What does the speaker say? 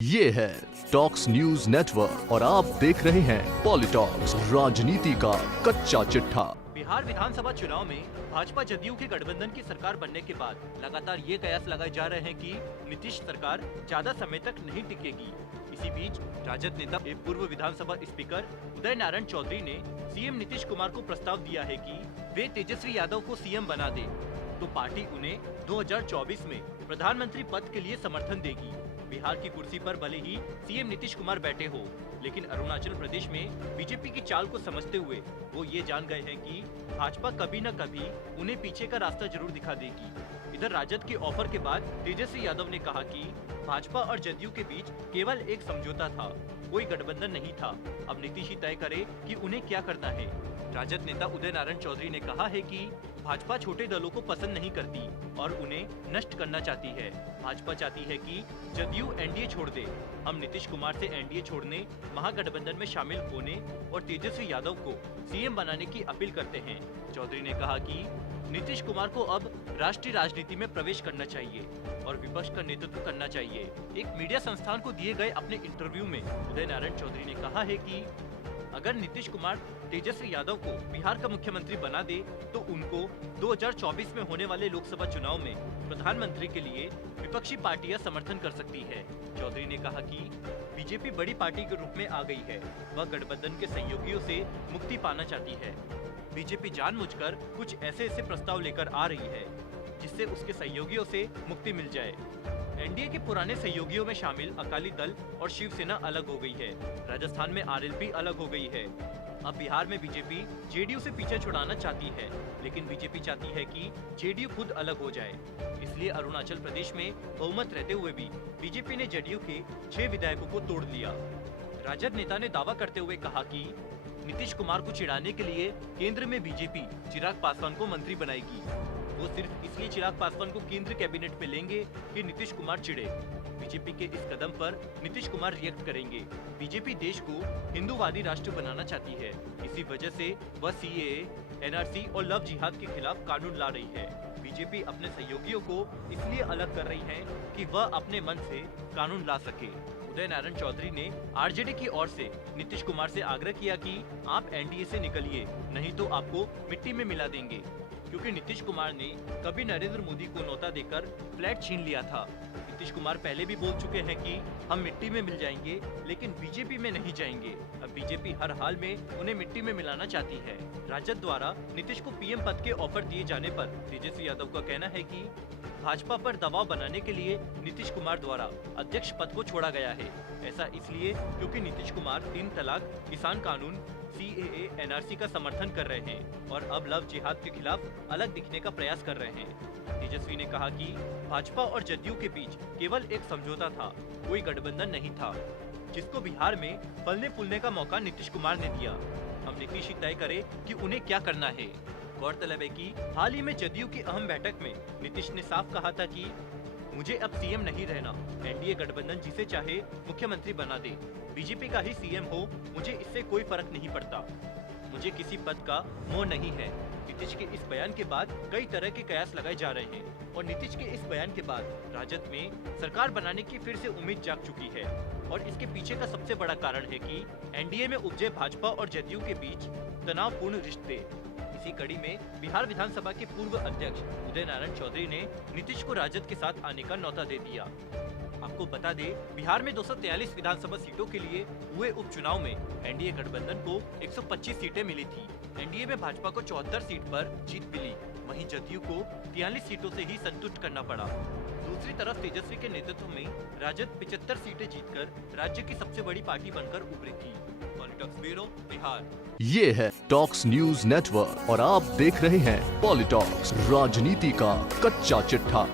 ये है talks news network और आप देख रहे हैं पॉलिटॉक्स, राजनीति का कच्चा चिट्ठा। बिहार विधानसभा चुनाव में भाजपा जदयू के गठबंधन की सरकार बनने के बाद लगातार ये कयास लगाए जा रहे हैं कि नीतीश सरकार ज्यादा समय तक नहीं टिकेगी। इसी बीच राजद नेता एवं पूर्व विधानसभा स्पीकर उदय नारायण चौधरी ने सीएम नीतीश कुमार को प्रस्ताव दिया है कि वे तेजस्वी यादव को सीएम बना दे तो पार्टी उन्हें 2024 में प्रधानमंत्री पद के लिए समर्थन देगी। बिहार की कुर्सी पर भले ही सीएम नीतीश कुमार बैठे हो, लेकिन अरुणाचल प्रदेश में बीजेपी की चाल को समझते हुए वो ये जान गए हैं कि भाजपा कभी न कभी उन्हें पीछे का रास्ता जरूर दिखा देगी। इधर राजद के ऑफर के बाद तेजस्वी यादव ने कहा कि भाजपा और जदयू के बीच केवल एक समझौता था, कोई गठबंधन नहीं था। अब नीतीश ही तय करे कि उन्हें क्या करना है। राजद नेता उदय नारायण चौधरी ने कहा है कि भाजपा छोटे दलों को पसंद नहीं करती और उन्हें नष्ट करना चाहती है। भाजपा चाहती है कि जदयू एनडीए छोड़ दे। हम नीतीश कुमार से एनडीए छोड़ने, महागठबंधन में शामिल होने और तेजस्वी यादव को सीएम बनाने की अपील करते हैं। चौधरी ने कहा कि नीतीश कुमार को अब राष्ट्रीय राजनीति में प्रवेश करना चाहिए और विपक्ष का नेतृत्व करना चाहिए। एक मीडिया संस्थान को दिए गए अपने इंटरव्यू में उदय नारायण चौधरी ने कहा है कि अगर नीतीश कुमार तेजस्वी यादव को बिहार का मुख्यमंत्री बना दे तो उनको 2024 में होने वाले लोकसभा चुनाव में प्रधानमंत्री के लिए विपक्षी पार्टियां समर्थन कर सकती है। चौधरी ने कहा कि बीजेपी बड़ी पार्टी के रूप में आ गई है, वह गठबंधन के सहयोगियों से मुक्ति पाना चाहती है। बीजेपी जानबूझकर कुछ ऐसे प्रस्ताव लेकर आ रही है जिससे उसके सहयोगियों से मुक्ति मिल जाए। एनडीए के पुराने सहयोगियों में शामिल अकाली दल और शिवसेना अलग हो गई है। राजस्थान में आरएलपी अलग हो गई है। अब बिहार में बीजेपी जेडीयू से पीछे छुड़ाना चाहती है, लेकिन बीजेपी चाहती है कि जेडीयू खुद अलग हो जाए। इसलिए अरुणाचल प्रदेश में बहुमत रहते हुए भी बीजेपी ने जेडीयू के 6 विधायकों को तोड़ दिया। राजद नेता ने दावा करते हुए कहा कि नीतीश कुमार को चिढ़ाने के लिए केंद्र में बीजेपी चिराग पासवान को मंत्री बनाएगी। वो सिर्फ इसलिए चिराग पासवान को केंद्र कैबिनेट में लेंगे कि नीतीश कुमार चिढ़े। बीजेपी के इस कदम पर नीतीश कुमार रिएक्ट करेंगे। बीजेपी देश को हिंदूवादी राष्ट्र बनाना चाहती है, इसी वजह से वह सीएए, एनआरसी और लव जिहाद के खिलाफ कानून ला रही है। बीजेपी अपने सहयोगियों को इसलिए अलग कर रही है कि वह अपने मन से कानून ला सके। उदय नारायण चौधरी ने आरजेडी की ओर से नीतीश कुमार से आग्रह किया कि आप एनडीए से निकलिए, नहीं तो आपको मिट्टी में मिला देंगे, क्योंकि नीतीश कुमार ने कभी नरेंद्र मोदी को न्योता देकर फ्लैट छीन लिया था। नीतीश कुमार पहले भी बोल चुके हैं कि हम मिट्टी में मिल जाएंगे, लेकिन बीजेपी में नहीं जाएंगे। अब बीजेपी हर हाल में उन्हें मिट्टी में मिलाना चाहती है। राजद द्वारा नीतीश को पीएम पद के ऑफर दिए जाने पर तेजस्वी यादव का कहना है कि भाजपा पर दबाव बनाने के लिए नीतीश कुमार द्वारा अध्यक्ष पद को छोड़ा गया है। ऐसा इसलिए क्योंकि नीतीश कुमार 3 तलाक, किसान कानून, सीएए, एनआरसी का समर्थन कर रहे हैं और अब लव जिहाद के खिलाफ अलग दिखने का प्रयास कर रहे हैं। तेजस्वी ने कहा कि भाजपा और जदयू के बीच केवल एक समझौता था, कोई गठबंधन नहीं था, जिसको बिहार में फलने फूलने का मौका नीतीश कुमार ने दिया। अब नीतीश ही तय करे कि उन्हें क्या करना है। गौरतलब है कि हाल ही में जदयू की अहम बैठक में नीतीश ने साफ कहा था कि मुझे अब सीएम नहीं रहना, एनडीए गठबंधन जिसे चाहे मुख्यमंत्री बना दे, बीजेपी का ही सीएम हो, मुझे इससे कोई फर्क नहीं पड़ता, मुझे किसी पद का मोह नहीं है। नीतीश के इस बयान के बाद कई तरह के कयास लगाए जा रहे हैं और नीतीश के इस बयान के बाद राजद में सरकार बनाने की फिर से उम्मीद जाग चुकी है और इसके पीछे का सबसे बड़ा कारण है कि एनडीए में उपजे भाजपा और जदयू के बीच तनावपूर्ण रिश्ते। इसी कड़ी में बिहार विधानसभा के पूर्व अध्यक्ष उदय नारायण चौधरी ने नीतीश को राजद के साथ आने का न्योता दे दिया। आपको बता दें, बिहार में 243 विधानसभा सीटों के लिए हुए उपचुनाव में एनडीए गठबंधन को 125 सीटें मिली थी। एनडीए में भाजपा को 74 सीट पर जीत मिली, वहीं जदयू को 43 सीटों से ही संतुष्ट करना पड़ा। दूसरी तरफ तेजस्वी के नेतृत्व में राजद 75 सीटें जीतकर राज्य की सबसे बड़ी पार्टी बनकर उभरी थी। पॉलिटॉक्स ब्यूरो, बिहार। ये है टॉक्स न्यूज नेटवर्क और आप देख रहे हैं पॉलिटॉक्स, राजनीति का कच्चा चिट्ठा।